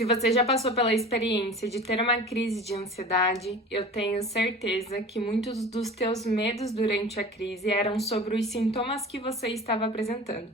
Se você já passou pela experiência de ter uma crise de ansiedade, eu tenho certeza que muitos dos teus medos durante a crise eram sobre os sintomas que você estava apresentando.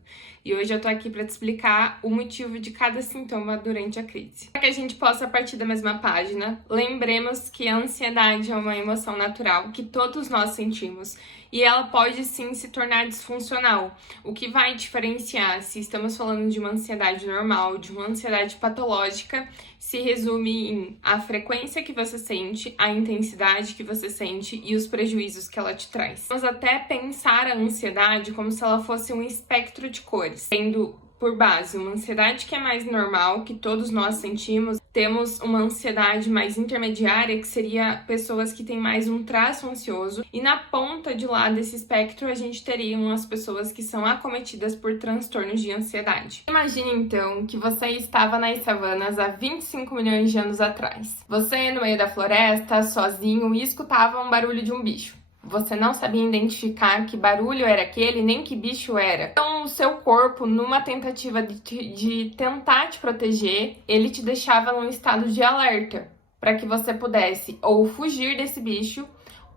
E hoje eu tô aqui para te explicar o motivo de cada sintoma durante a crise. Para que a gente possa partir da mesma página, lembremos que a ansiedade é uma emoção natural que todos nós sentimos e ela pode sim se tornar disfuncional, o que vai diferenciar se estamos falando de uma ansiedade normal, de uma ansiedade patológica, se resume em a frequência que você sente, a intensidade que você sente e os prejuízos que ela te traz. Vamos até pensar a ansiedade como se ela fosse um espectro de cores, tendo por base uma ansiedade que é mais normal, que todos nós sentimos. Temos uma ansiedade mais intermediária, que seria pessoas que têm mais um traço ansioso. E na ponta de lá desse espectro, a gente teria as pessoas que são acometidas por transtornos de ansiedade. Imagine então que você estava nas savanas há 25 milhões de anos atrás. Você, no meio da floresta, sozinho, e escutava um barulho de um bicho. Você não sabia identificar que barulho era aquele, nem que bicho era. Então, o seu corpo, numa tentativa de tentar te proteger, ele te deixava num estado de alerta, para que você pudesse ou fugir desse bicho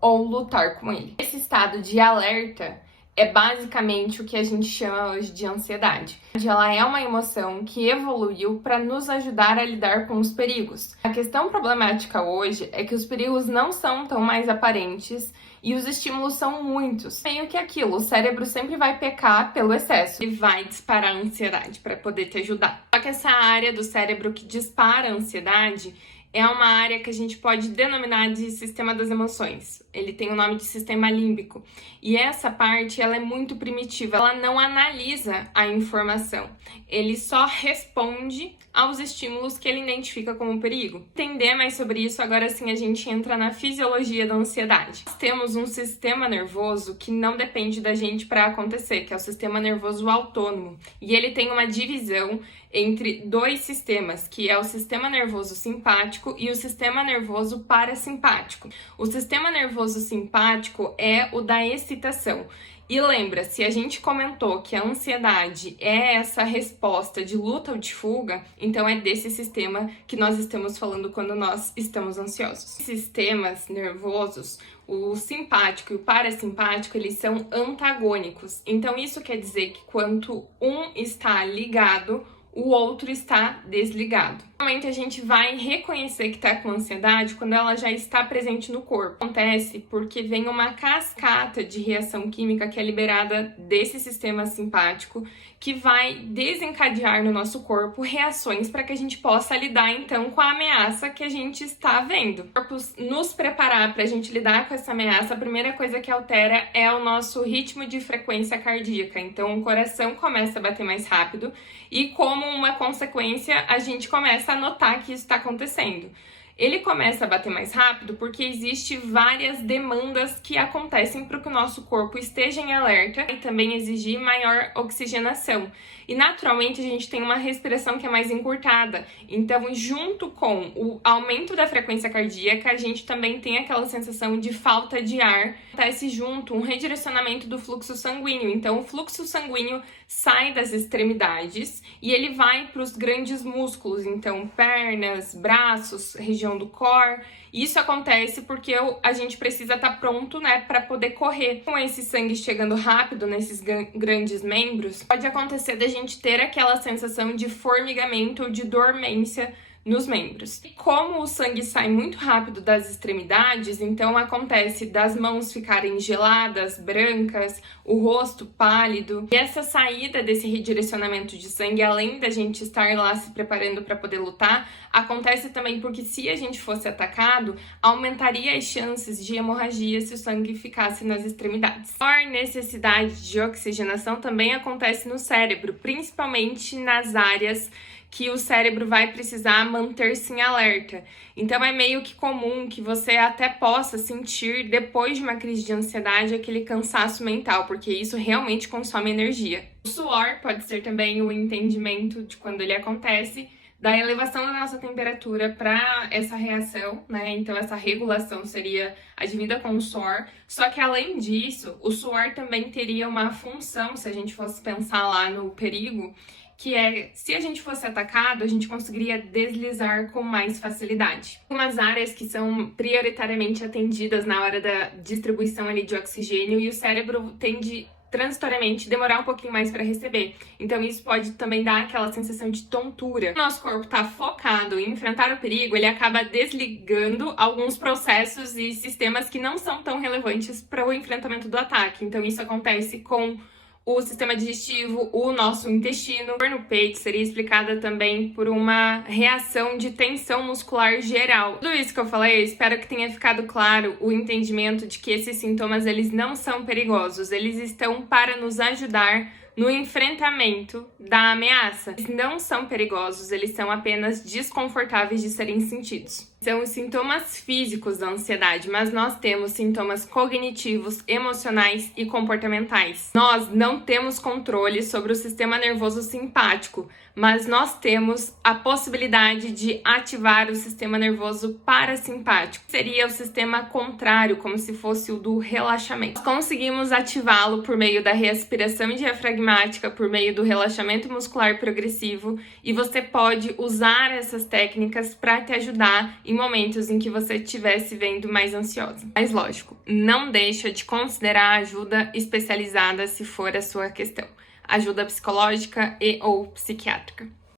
ou lutar com ele. Esse estado de alerta é basicamente o que a gente chama hoje de ansiedade. Ela é uma emoção que evoluiu para nos ajudar a lidar com os perigos. A questão problemática hoje é que os perigos não são tão mais aparentes e os estímulos são muitos. Meio que aquilo, o cérebro sempre vai pecar pelo excesso e vai disparar a ansiedade para poder te ajudar. Só que essa área do cérebro que dispara a ansiedade é uma área que a gente pode denominar de sistema das emoções. Ele tem o nome de sistema límbico. E essa parte, ela é muito primitiva. Ela não analisa a informação. Ele só responde aos estímulos que ele identifica como perigo. Entender mais sobre isso, agora sim a gente entra na fisiologia da ansiedade. Nós temos um sistema nervoso que não depende da gente para acontecer, que é o sistema nervoso autônomo. E ele tem uma divisão entre dois sistemas, que é o sistema nervoso simpático e o sistema nervoso parasimpático. O sistema nervoso simpático é o da excitação. E lembra, se a gente comentou que a ansiedade é essa resposta de luta ou de fuga, então é desse sistema que nós estamos falando quando nós estamos ansiosos. Sistemas nervosos, o simpático e o parasimpático, eles são antagônicos. Então isso quer dizer que quando um está ligado, o outro está desligado. Normalmente a gente vai reconhecer que está com ansiedade quando ela já está presente no corpo. Acontece porque vem uma cascata de reação química que é liberada desse sistema simpático que vai desencadear no nosso corpo reações para que a gente possa lidar então com a ameaça que a gente está vendo. O corpo nos preparar para a gente lidar com essa ameaça, a primeira coisa que altera é o nosso ritmo de frequência cardíaca. Então o coração começa a bater mais rápido e como uma consequência a gente começa a notar que isso está acontecendo. Ele começa a bater mais rápido porque existe várias demandas que acontecem para que o nosso corpo esteja em alerta e também exigir maior oxigenação. E naturalmente a gente tem uma respiração que é mais encurtada. Então, junto com o aumento da frequência cardíaca, a gente também tem aquela sensação de falta de ar. Acontece junto um redirecionamento do fluxo sanguíneo. Então, o fluxo sanguíneo sai das extremidades e ele vai para os grandes músculos, então pernas, braços, região do core. Isso acontece porque a gente precisa estar pronto, né, para poder correr. Com esse sangue chegando rápido nesses grandes membros, pode acontecer da gente ter aquela sensação de formigamento ou de dormência nos membros. E como o sangue sai muito rápido das extremidades, então acontece das mãos ficarem geladas, brancas, o rosto pálido. E essa saída desse redirecionamento de sangue, além da gente estar lá se preparando para poder lutar, acontece também porque se a gente fosse atacado, aumentaria as chances de hemorragia se o sangue ficasse nas extremidades. A maior necessidade de oxigenação também acontece no cérebro, principalmente nas áreas que o cérebro vai precisar manter-se em alerta. Então é meio que comum que você até possa sentir, depois de uma crise de ansiedade, aquele cansaço mental, porque isso realmente consome energia. O suor pode ser também o entendimento de quando ele acontece, da elevação da nossa temperatura para essa reação, né? Então essa regulação seria advinda com o suor. Só que além disso, o suor também teria uma função, se a gente fosse pensar lá no perigo, que é, se a gente fosse atacado, a gente conseguiria deslizar com mais facilidade. Algumas áreas que são prioritariamente atendidas na hora da distribuição ali de oxigênio e o cérebro tende transitoriamente demorar um pouquinho mais para receber. Então isso pode também dar aquela sensação de tontura. O nosso corpo está focado em enfrentar o perigo, ele acaba desligando alguns processos e sistemas que não são tão relevantes para o enfrentamento do ataque. Então isso acontece com o sistema digestivo, o nosso intestino. A dor no peito seria explicada também por uma reação de tensão muscular geral. Tudo isso que eu falei, eu espero que tenha ficado claro o entendimento de que esses sintomas eles não são perigosos, eles estão para nos ajudar no enfrentamento da ameaça. Eles não são perigosos, eles são apenas desconfortáveis de serem sentidos. São os sintomas físicos da ansiedade, mas nós temos sintomas cognitivos, emocionais e comportamentais. Nós não temos controle sobre o sistema nervoso simpático, mas nós temos a possibilidade de ativar o sistema nervoso parasimpático. Seria o sistema contrário, como se fosse o do relaxamento. Nós conseguimos ativá-lo por meio da respiração diafragmática, por meio do relaxamento muscular progressivo, e você pode usar essas técnicas para te ajudar em momentos em que você estiver se vendo mais ansiosa. Mas lógico, não deixa de considerar ajuda especializada se for a sua questão. Ajuda psicológica e ou psiquiátrica.